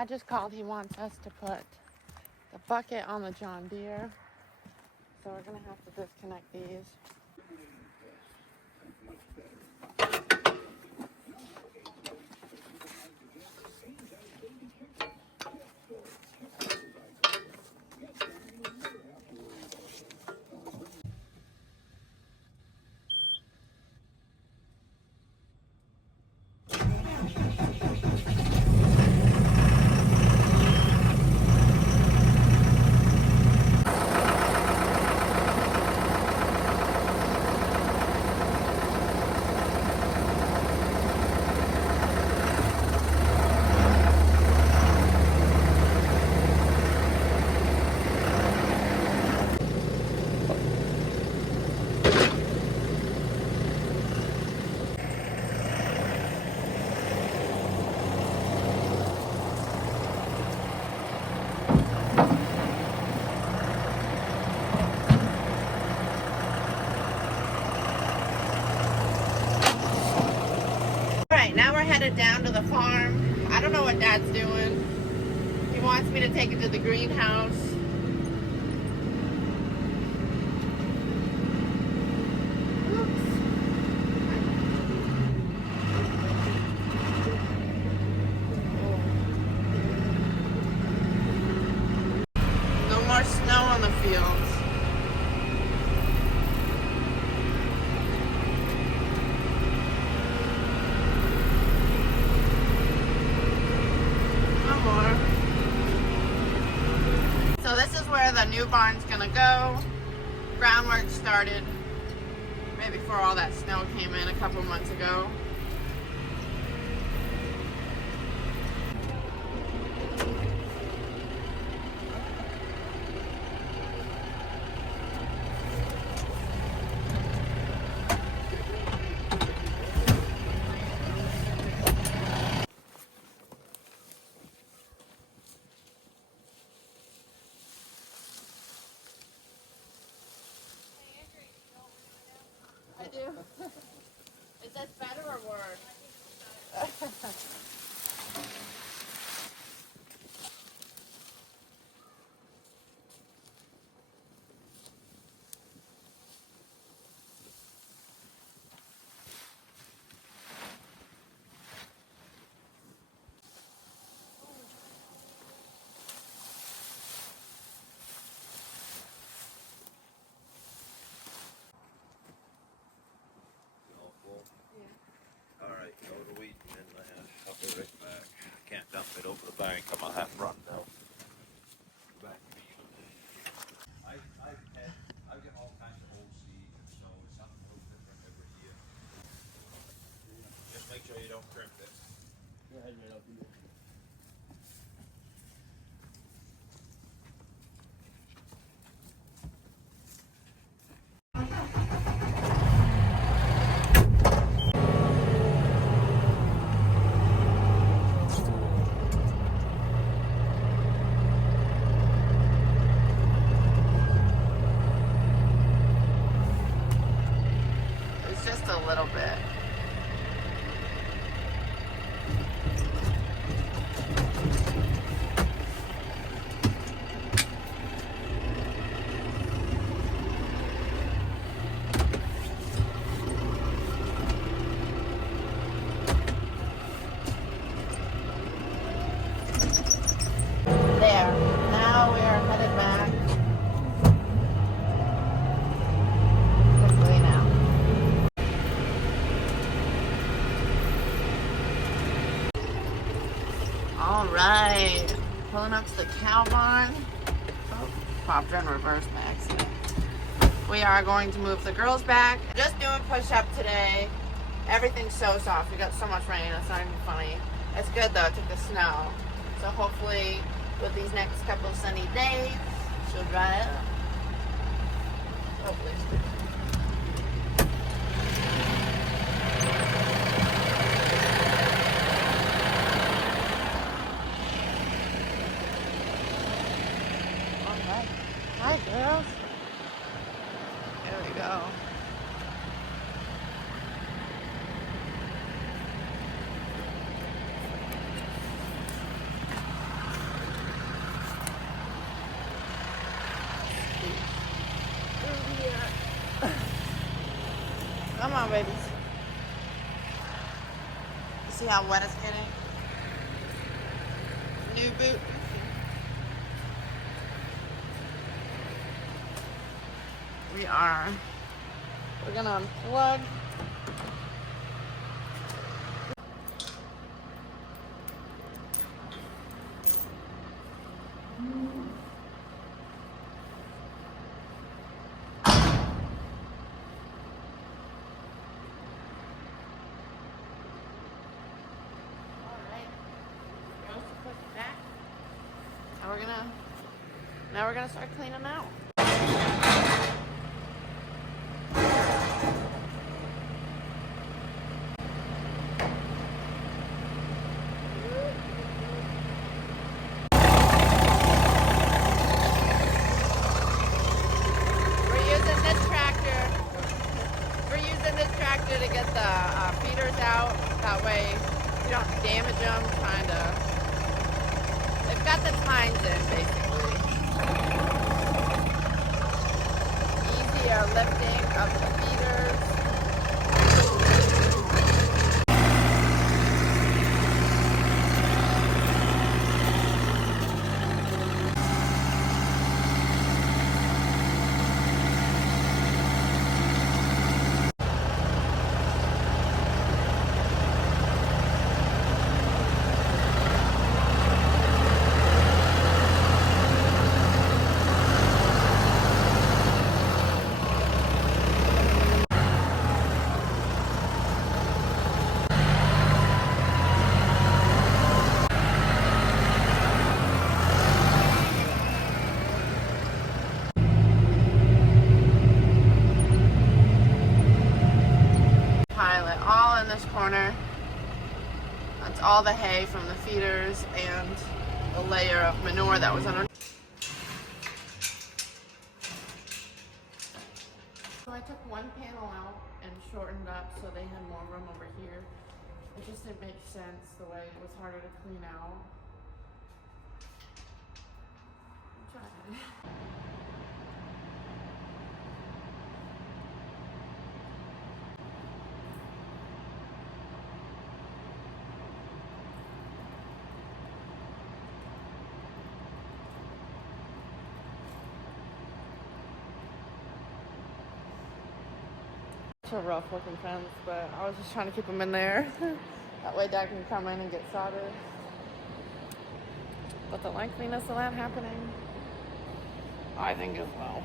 Dad just called. He wants us to put the bucket on the John Deere. So we're going to have to disconnect these. Now we're headed down to the farm. I don't know what Dad's doing. He wants me to take it to the greenhouse. No more snow on the fields. So this is where the new barn's gonna go. Groundwork started right before all that snow came in a couple months ago. I do. Is that better or worse? Alright, go to wheat and then I'll put it back. I can't dump it over the bank, I'm gonna have to run down. Back to me. I've got all kinds of old seed, so it's something a little different every year. Just make sure you don't crimp it. Go ahead, man, I'll do it. It's just a little bit. There. Now we are headed back. Quickly now. All right. Pulling up to the cow barn. Oh, popped her in reverse by accident. We are going to move the girls back. Just doing push-up today. Everything's so soft. We got so much rain. It's not even funny. It's good though. It took the snow. So hopefully with these next couple of sunny days, she'll dry up. Hopefully. All right. Hi, girls. There we go. Come on, babies. You see how wet it's getting? New boot. We're gonna unplug. Now we're gonna start cleaning out. We're using this tractor to get the feeders out. That way we don't damage them trying to. They've got the tines in basically. Easier lifting of the feeders. Corner. That's all the hay from the feeders and the layer of manure that was under. So I took one panel out and shortened up so they had more room over here. It just didn't make sense the way it was harder to clean out. I'm trying. A rough looking fence, but I was just trying to keep them in there. That way Dad can come in and get soldered. But the likeliness of that happening, I think as well.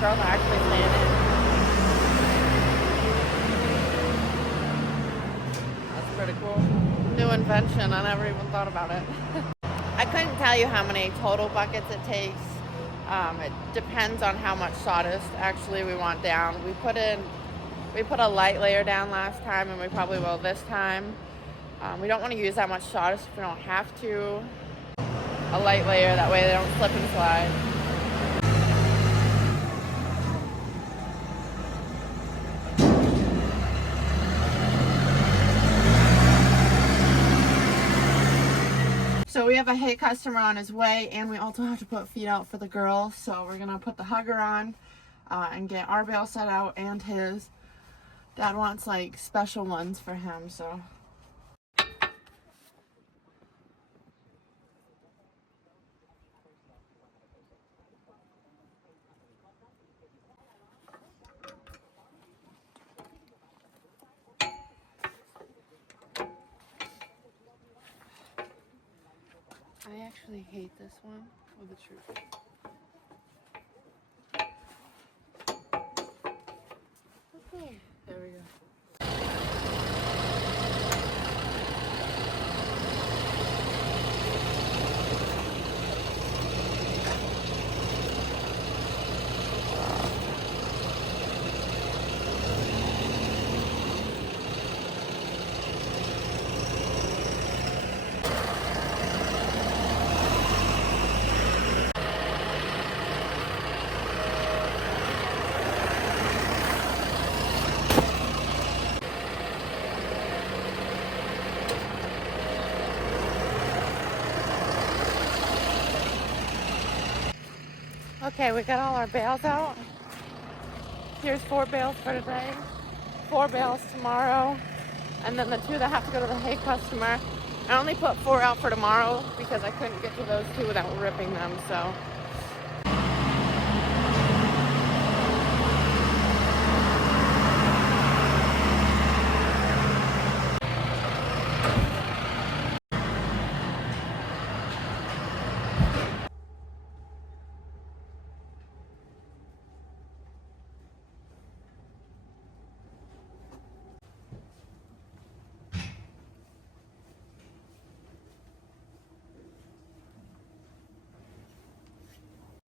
Girls are actually standing. That's pretty cool. New invention. I never even thought about it. I couldn't tell you how many total buckets it takes. It depends on how much sawdust actually we want down. We put a light layer down last time, and we probably will this time. We don't want to use that much sawdust if we don't have to. A light layer, that way they don't slip and slide. So we have a hay customer on his way, and we also have to put feed out for the girls. So we're gonna put the hugger on and get our bale set out and his. Dad wants like special ones for him, so. I actually hate this one with the truth. Okay, there we go. Okay, we got all our bales out. Here's 4 bales for today, 4 bales tomorrow, and then the 2 that have to go to the hay customer. I only put 4 out for tomorrow because I couldn't get to those 2 without ripping them, so.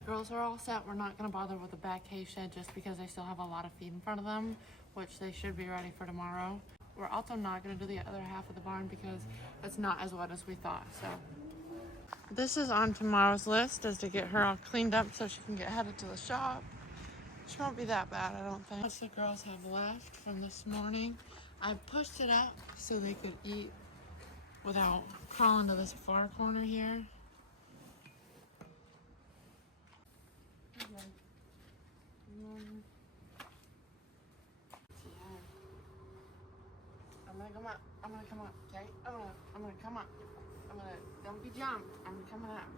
Girls are all set. We're not going to bother with the back hay shed just because they still have a lot of feed in front of them, which they should be ready for tomorrow. We're also not going to do the other half of the barn because it's not as wet as we thought. So this is on tomorrow's list, is to get her all cleaned up so she can get headed to the shop. Which won't be that bad, I don't think. What the girls have left from this morning, I pushed it up so they could eat without crawling to this far corner here. I'm gonna come up, okay? I'm gonna come up. Don't be jumped. I'm coming up.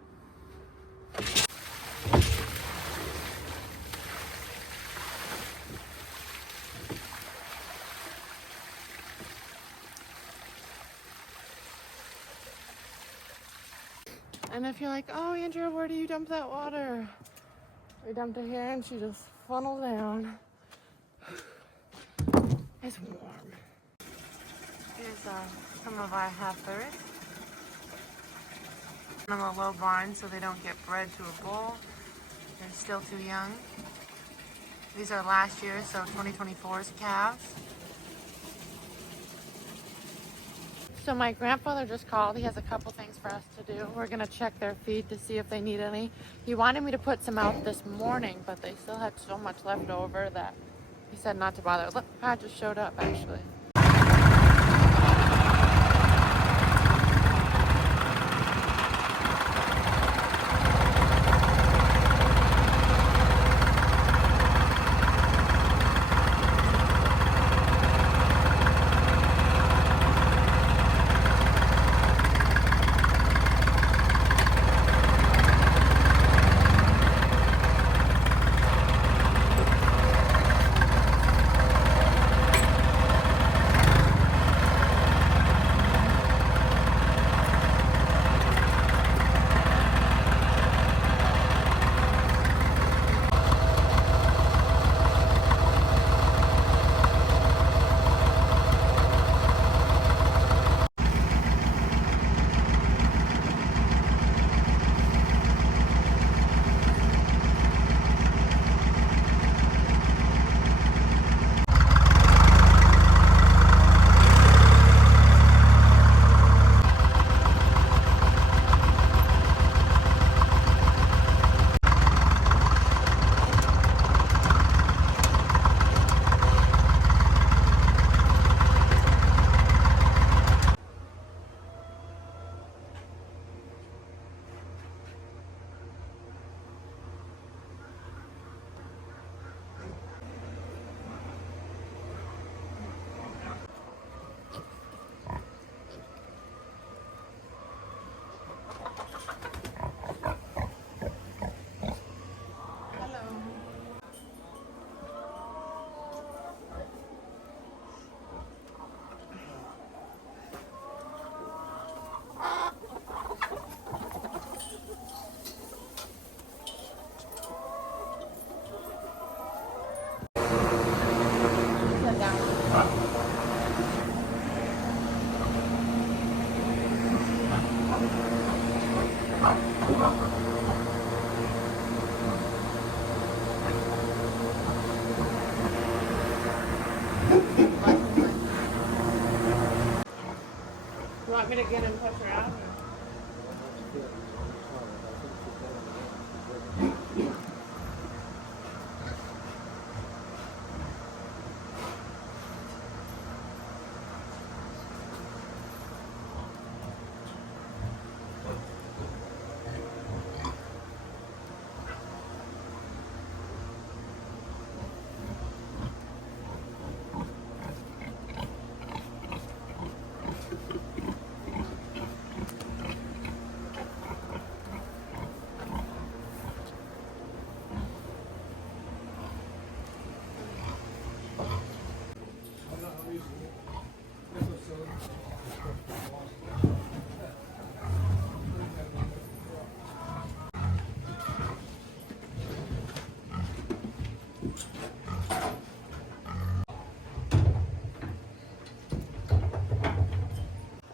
And if you're like, oh, Andrea, where do you dump that water? We dumped it here and she just funneled down. It's warm. Here's some of our heifers. In a low barn so they don't get bred to a bull. They're still too young. These are last year, so 2024's calves. So my grandfather just called. He has a couple things for us to do. We're gonna check their feed to see if they need any. He wanted me to put some out this morning, but they still had so much left over that he said not to bother. Look, I just showed up actually. You want me to get and push her out?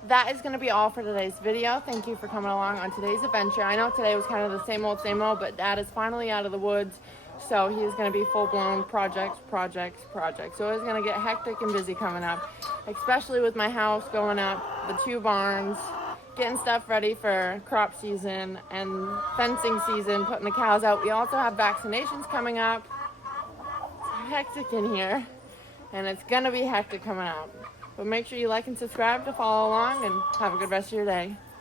that is going to be all for today's video. Thank you for coming along on today's adventure. I know today was kind of the same old, but Dad is finally out of the woods. So he's going to be full-blown projects. So it's going to get hectic and busy coming up, especially with my house going up, the 2 barns, getting stuff ready for crop season and fencing season, putting the cows out. We also have vaccinations coming up. It's hectic in here, and it's going to be hectic coming up. But make sure you like and subscribe to follow along, and have a good rest of your day.